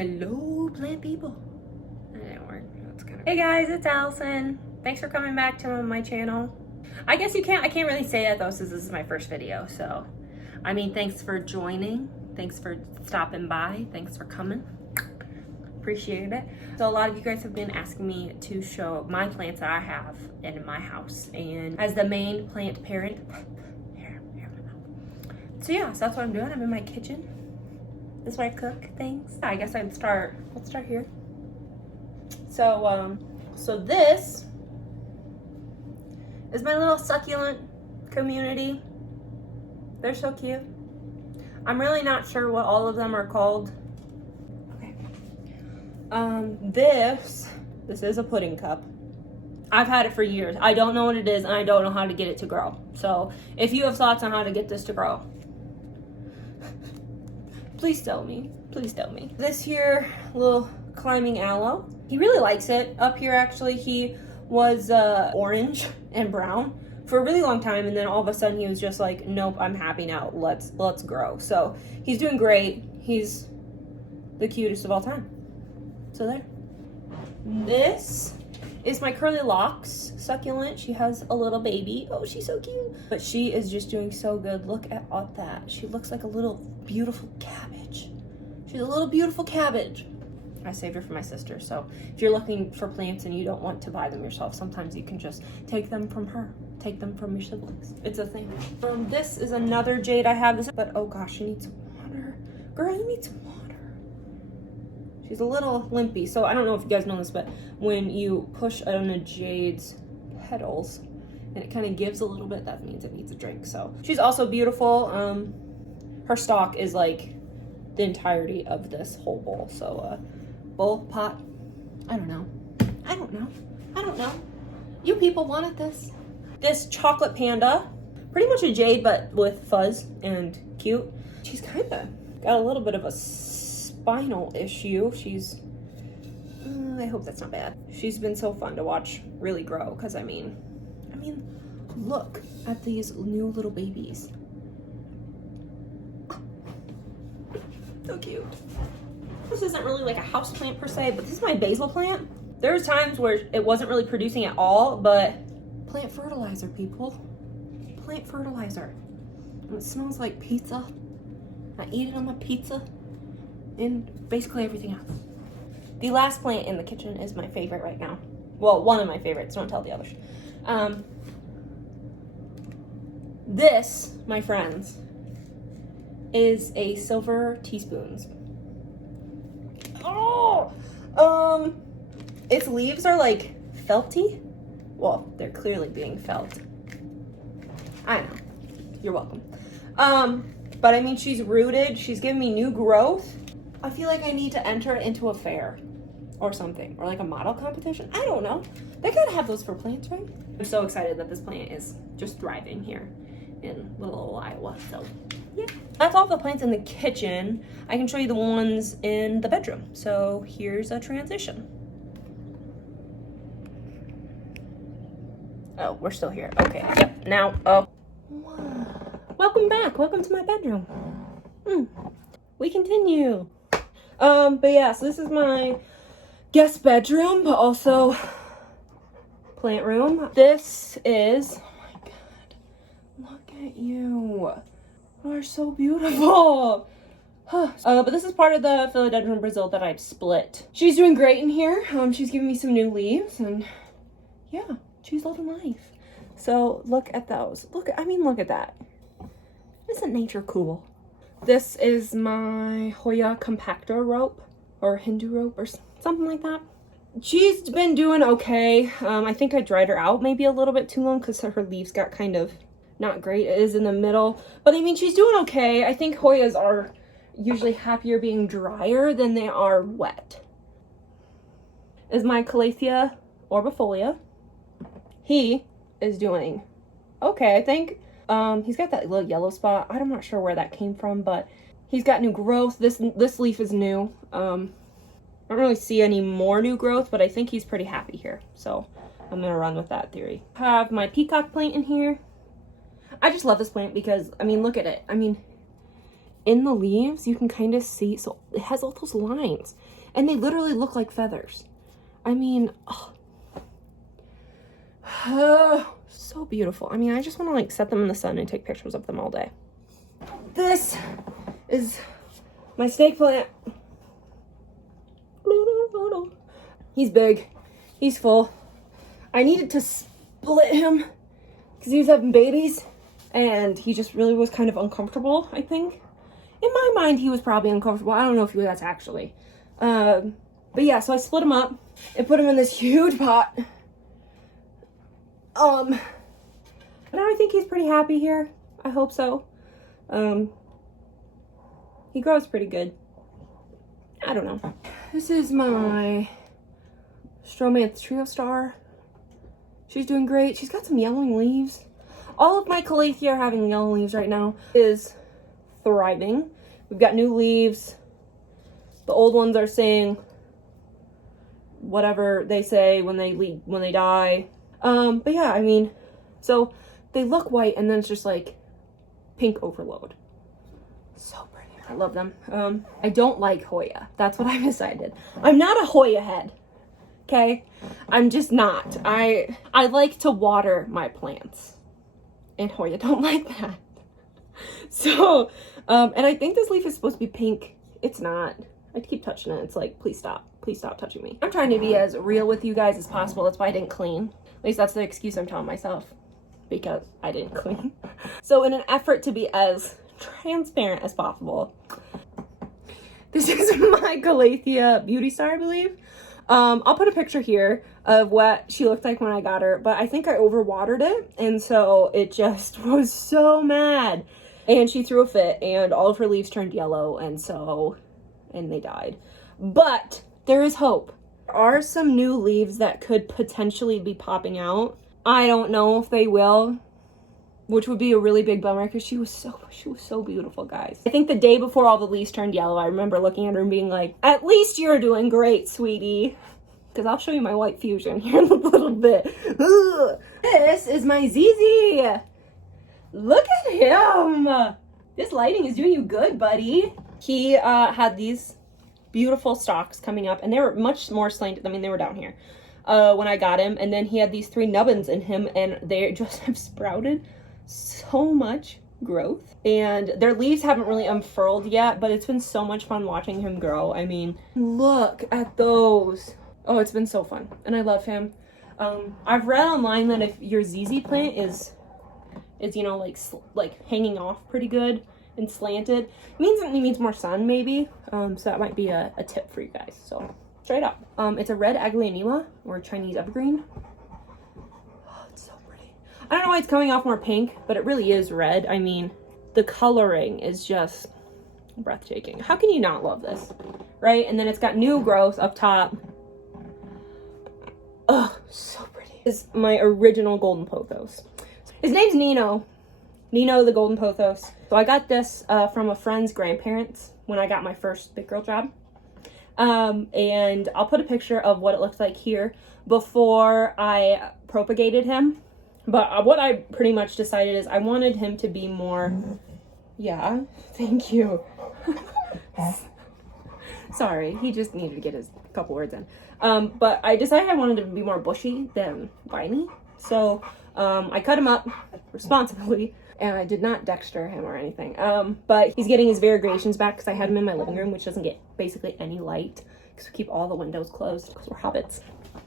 Hello, plant people. That didn't work. That's kind of... Hey guys, it's Allison. Thanks for coming back to my channel. I guess I can't really say that though, since this is my first video. So, I mean, thanks for joining. Thanks for stopping by. Thanks for coming. Appreciate it. So a lot of you guys have been asking me to show my plants that I have in my house. And as the main plant parent, so yeah, so that's what I'm doing. I'm in my kitchen. This is where I cook things. I guess let's start here. So, so this is my little succulent community. They're so cute. I'm really not sure what all of them are called. Okay. This is a pudding cup. I've had it for years. I don't know what it is, and I don't know how to get it to grow. So if you have thoughts on how to get this to grow, please tell me. Please tell me. This here little climbing aloe, he really likes it. Up here, actually, he was orange and brown for a really long time, and then all of a sudden he was just like, nope, I'm happy now. Let's grow. So he's doing great. He's the cutest of all time. So there. This is my curly locks succulent. She has a little baby. Oh, she's so cute. But she is just doing so good. Look at all that. She looks like a little beautiful cabbage. She's a little beautiful cabbage. I saved her for my sister. So if you're looking for plants and you don't want to buy them yourself, sometimes you can just take them from her. Take them from your siblings. It's a thing. This is another jade I have. But oh gosh, you need some water. Girl, you need some water. She's a little limpy, so I don't know if you guys know this, but when you push on a jade's petals and it kind of gives a little bit, that means it needs a drink. So she's also beautiful. Her stalk is like the entirety of this whole bowl. So bowl, pot, I don't know. You people wanted this. This chocolate panda, pretty much a jade, but with fuzz and cute. She's kind of got a little bit of a spinal issue. She's, I hope that's not bad. She's been so fun to watch really grow, because I mean, look at these new little babies. So cute. This isn't really like a house plant per se, but this is my basil plant. There was times where it wasn't really producing at all, but plant fertilizer, people. Plant fertilizer. And it smells like pizza. I eat it on my pizza. And basically everything else. The last plant in the kitchen is my favorite right now. Well, one of my favorites. Don't tell the others. This, my friends, is a silver teaspoons. Oh! Its leaves are like felty. Well, they're clearly being felt. I know. You're welcome. But I mean, she's rooted. She's giving me new growth. I feel like I need to enter it into a fair or something, or like a model competition. I don't know. They gotta have those for plants, right? I'm so excited that this plant is just thriving here in little old Iowa. So yeah, that's all the plants in the kitchen. I can show you the ones in the bedroom. So here's a transition. Oh, we're still here. Okay, yep, now, oh. Welcome back, welcome to my bedroom. We continue. But yeah, so this is my guest bedroom, but also plant room. This is, oh my God, look at you. You are so beautiful. But this is part of the philodendron Brazil that I've split. She's doing great in here. She's giving me some new leaves, and yeah, she's loving life. So look at those. Look at that. Isn't nature cool? This is my Hoya compactor rope, or Hindu rope, or something like that. She's been doing okay. I think I dried her out maybe a little bit too long because her leaves got kind of not great. It is in the middle, but I mean, she's doing okay. I think Hoyas are usually happier being drier than they are wet. Is my Calathea orbifolia. He is doing okay, I think. He's got that little yellow spot. I'm not sure where that came from, but he's got new growth. This leaf is new. I don't really see any more new growth, but I think he's pretty happy here. So I'm gonna run with that theory. I have my peacock plant in here. I just love this plant because, I mean, look at it. I mean, in the leaves, you can kind of see, so it has all those lines. And they literally look like feathers. I mean, so beautiful. I mean, I just want to like set them in the sun and take pictures of them all day. This is my snake plant. He's big. He's full. I needed to split him because he was having babies and he just really was kind of uncomfortable, I think. In my mind, he was probably uncomfortable. I don't know if he was actually. But yeah, so I split him up and put him in this huge pot. And I think he's pretty happy here. I hope so. He grows pretty good. I don't know. This is my Houseplant Trio Star. She's doing great. She's got some yellowing leaves. All of my calathea are having yellow leaves right now. Is thriving. We've got new leaves. The old ones are saying whatever they say when they die. But yeah, I mean, so they look white and then it's just like pink overload. So pretty. I love them. I don't like Hoya. That's what I've decided. I'm not a Hoya head. Okay? I'm just not. I like to water my plants. And Hoya don't like that. So, and I think this leaf is supposed to be pink. It's not. I keep touching it. It's like, please stop. Please stop touching me. I'm trying to be as real with you guys as possible. That's why I didn't clean. At least that's the excuse I'm telling myself. Because I didn't clean. So in an effort to be as transparent as possible, this is my Calathea Beauty Star, I believe. I'll put a picture here of what she looked like when I got her, but I think I overwatered it, and so it just was so mad. And she threw a fit, and all of her leaves turned yellow, and they died. But there is hope. There are some new leaves that could potentially be popping out. I don't know if they will, which would be a really big bummer because she was so beautiful, guys. I think the day before all the leaves turned yellow, I remember looking at her and being like, at least you're doing great, sweetie. Because I'll show you my white fusion here in a little bit. Ugh. This is my ZZ. Look at him. This lighting is doing you good, buddy. He had these beautiful stalks coming up, and they were much more slanted. I mean, they were down here when I got him. And then he had these 3 nubbins in him, and they just have sprouted so much growth. And their leaves haven't really unfurled yet, but it's been so much fun watching him grow. I mean, look at those. Oh, it's been so fun. And I love him. I've read online that if your ZZ plant is you know, like hanging off pretty good and slanted, it means more sun maybe. So that might be a tip for you guys. So straight up. It's a red Aglaonema, or Chinese evergreen. Oh, it's so pretty. I don't know why it's coming off more pink, but it really is red. I mean, the coloring is just breathtaking. How can you not love this? Right? And then it's got new growth up top. Oh, so pretty. This is my original golden pothos. His name's Nino. Nino the golden pothos. So I got this from a friend's grandparents when I got my first big girl job. And I'll put a picture of what it looks like here before I propagated him. But what I pretty much decided is I wanted him to be more... Yeah, thank you. Sorry, he just needed to get his couple words in. But I decided I wanted him to be more bushy than viney. So I cut him up responsibly, and I did not dexter him or anything. But he's getting his variegations back because I had him in my living room, which doesn't get basically any light because we keep all the windows closed because we're hobbits.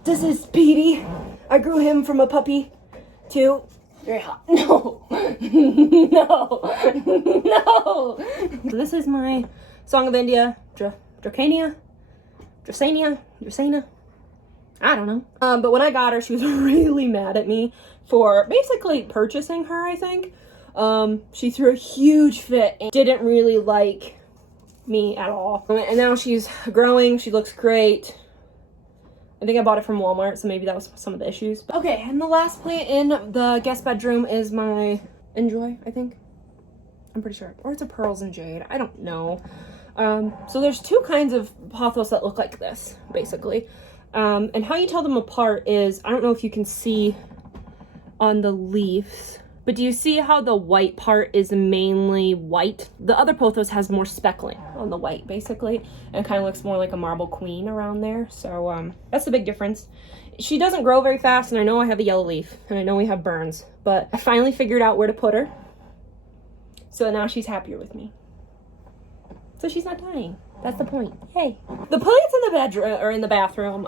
This is Petey. I grew him from a puppy to very hot. No, no, no. So this is my Song of India, Dracania. I don't know. But when I got her, she was really mad at me for basically purchasing her, I think. She threw a huge fit and didn't really like me at all. And now she's growing. She looks great. I think I bought it from Walmart, so maybe that was some of the issues. Okay, and the last plant in the guest bedroom is my Enjoy, I think. I'm pretty sure. Or it's a Pearls and Jade. I don't know. So there's 2 kinds of pothos that look like this, basically. And how you tell them apart is, I don't know if you can see on the leaves, But do you see how the white part is mainly white? The other pothos has more speckling on the white, basically. And kind of looks more like a marble queen around there. So that's the big difference. She doesn't grow very fast, and I know I have a yellow leaf, and I know we have burns. But I finally figured out where to put her. So now she's happier with me. So she's not dying. That's the point. Yay. The plants in the bedroom, or in the bathroom,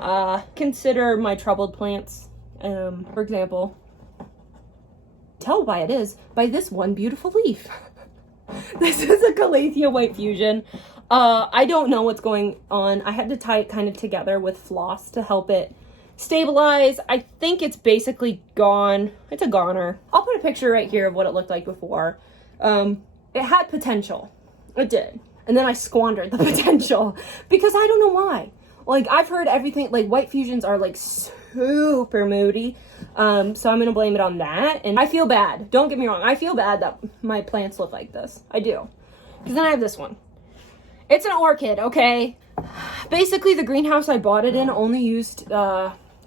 consider my troubled plants. For example, tell by it is by this one beautiful leaf. This is a Calathea White Fusion. I don't know what's going on. I had to tie it kind of together with floss to help it stabilize. I think it's basically gone. It's a goner. I'll put a picture right here of what it looked like before. It had potential. It did. And then I squandered the potential because I don't know why. Like, I've heard everything, like, white fusions are like super moody. So I'm gonna blame it on that. And I feel bad. Don't get me wrong. I feel bad that my plants look like this. I do. Because then I have this one. It's an orchid, okay? Basically, the greenhouse I bought it in only used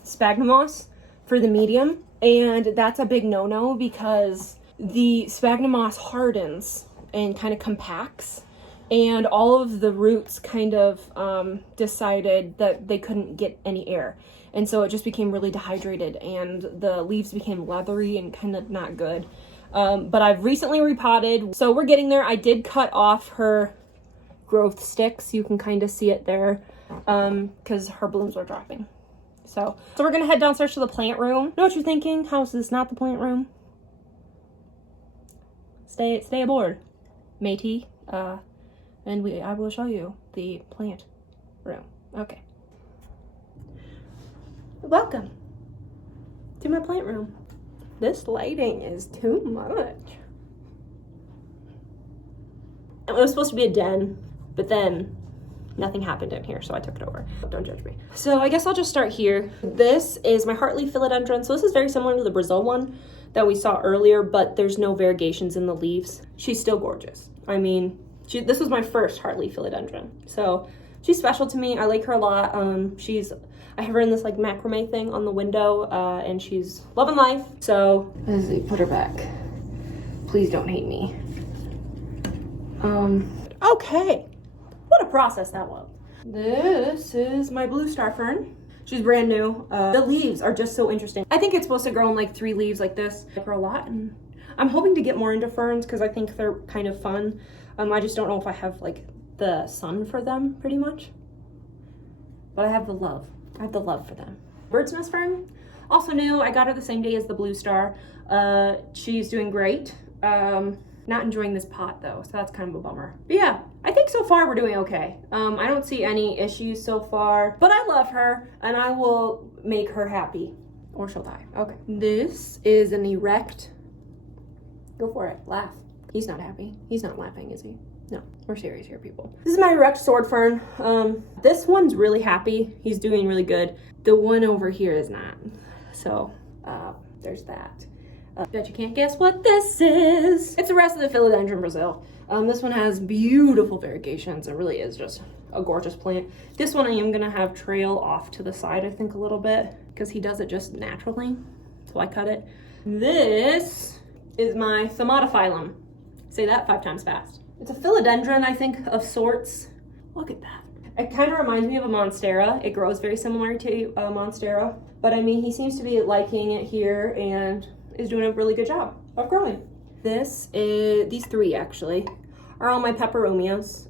sphagnum moss for the medium. And that's a big no-no because the sphagnum moss hardens and kind of compacts. And all of the roots kind of decided that they couldn't get any air. And so it just became really dehydrated and the leaves became leathery and kind of not good. But I've recently repotted, so we're getting there. I did cut off her growth sticks. You can kind of see it there because her blooms were dropping. So we're going to head downstairs to the plant room. Know what you're thinking? How is this not the plant room? Stay aboard, matey. And I will show you the plant room. Okay. Welcome to my plant room. This lighting is too much. It was supposed to be a den, but then nothing happened in here, so I took it over. Don't judge me. So I guess I'll just start here. This is my heartleaf philodendron. So this is very similar to the Brazil one that we saw earlier, but there's no variegations in the leaves. She's still gorgeous. I mean, this was my first heartleaf philodendron, so she's special to me. I like her a lot. I have her in this like macrame thing on the window, and she's loving life. So as we put her back, please don't hate me. Okay, what a process that was. This is my blue star fern. She's brand new. The leaves are just so interesting. I think it's supposed to grow in like 3 leaves like this. I like her a lot, and I'm hoping to get more into ferns because I think they're kind of fun. I just don't know if I have like the sun for them pretty much, but I have the love. I have the love for them. Bird's nest fern, also new. I got her the same day as the blue star. She's doing great. Not enjoying this pot though, so that's kind of a bummer. But yeah, I think so far we're doing okay. I don't see any issues so far, but I love her and I will make her happy or she'll die. Okay. This is an erect. Go for it, laugh. He's not happy. He's not laughing, is he? No, we're serious here, people. This is my erect sword fern. This one's really happy. He's doing really good. The one over here is not. So, there's that. Bet you can't guess what this is. It's the rest of the Philodendron Brazil. This one has beautiful variegations. It really is just a gorgeous plant. This one I am gonna have trail off to the side, I think, a little bit, because he does it just naturally. So I cut it. This is my Somatophyllum. Say that 5 times fast. It's a philodendron, I think, of sorts. Look at that. It kind of reminds me of a monstera. It grows very similar to a monstera, but I mean, he seems to be liking it here and is doing a really good job of growing. These 3 actually are all my peperomias.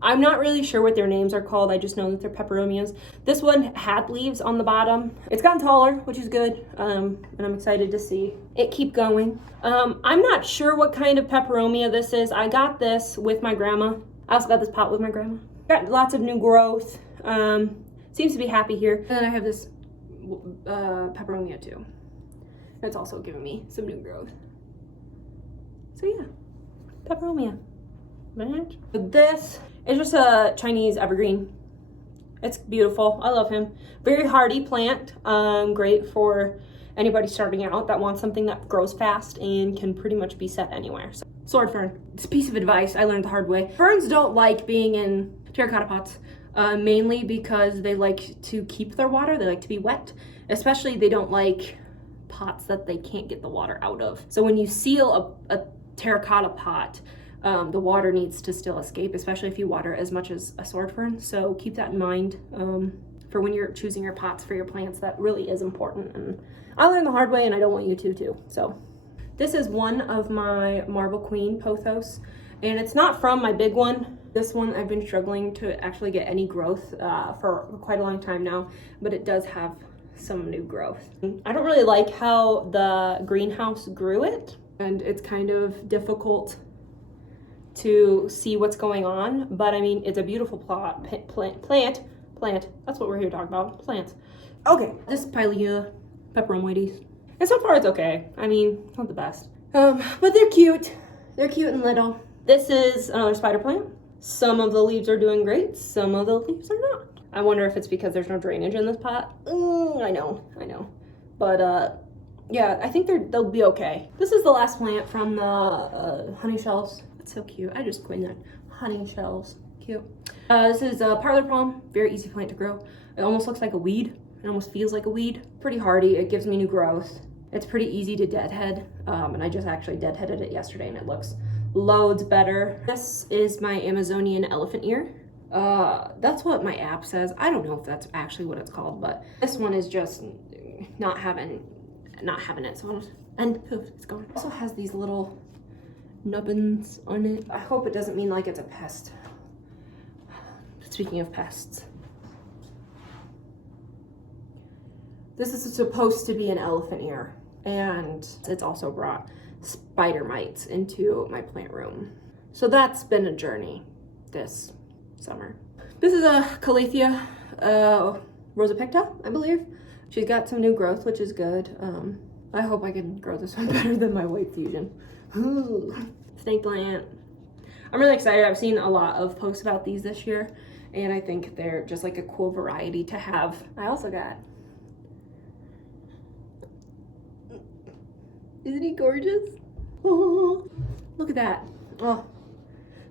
I'm not really sure what their names are called. I just know that they're peperomias. This one had leaves on the bottom. It's gotten taller, which is good. And I'm excited to see it keep going. I'm not sure what kind of peperomia this is. I got this with my grandma. I also got this pot with my grandma. Got lots of new growth. Seems to be happy here. And then I have this peperomia too. That's also giving me some new growth. So yeah, peperomia. This is just a Chinese evergreen. It's beautiful. I love him. Very hardy plant. Great for anybody starting out that wants something that grows fast and can pretty much be set anywhere. So, sword fern. It's a piece of advice I learned the hard way. Ferns don't like being in terracotta pots, mainly because they like to keep their water. They like to be wet. Especially they don't like pots that they can't get the water out of. So when you seal a terracotta pot, the water needs to still escape, especially if you water as much as a sword fern. So keep that in mind for when you're choosing your pots for your plants. That really is important. And I learned the hard way, and I don't want you to too. So this is one of my Marble Queen pothos, and it's not from my big one. This one I've been struggling to actually get any growth for quite a long time now, but it does have some new growth. I don't really like how the greenhouse grew it, and it's kind of difficult to see what's going on, but I mean, it's a beautiful plant. That's what we're here to talk about, plants. Okay, this is Pilea peperomoides. And so far it's okay. I mean, it's not the best. But they're cute. They're cute and little. This is another spider plant. Some of the leaves are doing great, some of the leaves are not. I wonder if it's because there's no drainage in this pot. I know. But yeah, I think they'll be okay. This is the last plant from the honey shelves. It's so cute. I just coined that. Honey shelves. Cute. This is a parlor palm. Very easy plant to grow. It almost looks like a weed. It almost feels like a weed. Pretty hardy. It gives me new growth. It's pretty easy to deadhead. And I just actually deadheaded it yesterday, and it looks loads better. This is my Amazonian elephant ear. That's what my app says. I don't know if that's actually what it's called, but this one is just not having it. So and poof, it's gone. It also has these little nubbins on it. I hope it doesn't mean like it's a pest. Speaking of pests, this is supposed to be an elephant ear, and it's also brought spider mites into my plant room. So that's been a journey this summer. This is a Calathea rosapicta, I believe. She's got some new growth, which is good. I hope I can grow this one better than my white fusion. Snake plant. I'm really excited. I've seen a lot of posts about these this year, and I think they're just like a cool variety to have. I also got, isn't he gorgeous? Oh, look at that. Oh,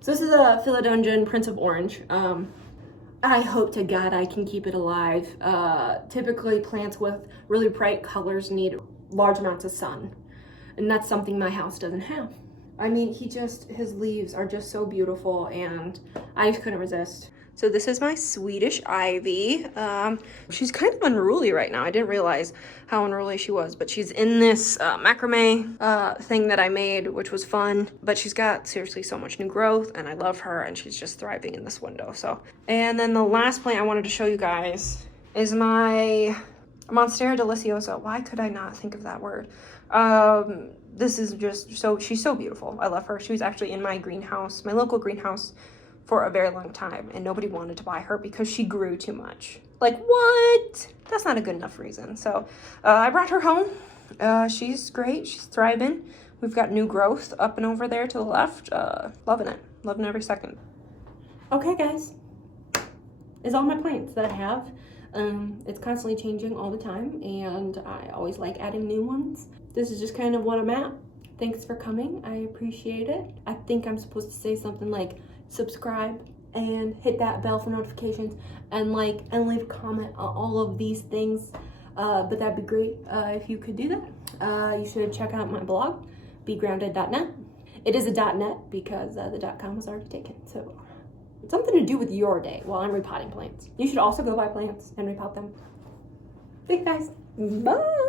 so this is a Philodendron Prince of Orange. I hope to God I can keep it alive. Typically plants with really bright colors need large amounts of sun, and that's something my house doesn't have. I mean, his leaves are just so beautiful, and I just couldn't resist. So this is my Swedish ivy. She's kind of unruly right now. I didn't realize how unruly she was, but she's in this macrame thing that I made, which was fun. But she's got seriously so much new growth, and I love her, and she's just thriving in this window. So, and then the last plant I wanted to show you guys is my Monstera deliciosa. Why could I not think of that word? This is just she's so beautiful. I love her. She was actually in my greenhouse, my local greenhouse, for a very long time, and nobody wanted to buy her because she grew too much. Like, what? That's not a good enough reason. So I brought her home. She's great. She's thriving. We've got new growth up and over there to the left. Loving it. Loving every second. Okay, guys. Is all my plants that I have. It's constantly changing all the time, and I always like adding new ones. This is just kind of what I'm at. Thanks for coming. I appreciate it. I think I'm supposed to say something like subscribe and hit that bell for notifications and like and leave a comment on all of these things, but that'd be great if you could do that. You should check out my blog, begrounded.net. It is a .net because the .com was already taken, so something to do with your day while I'm repotting plants. You should also go buy plants and repot them. Thanks, guys. Bye.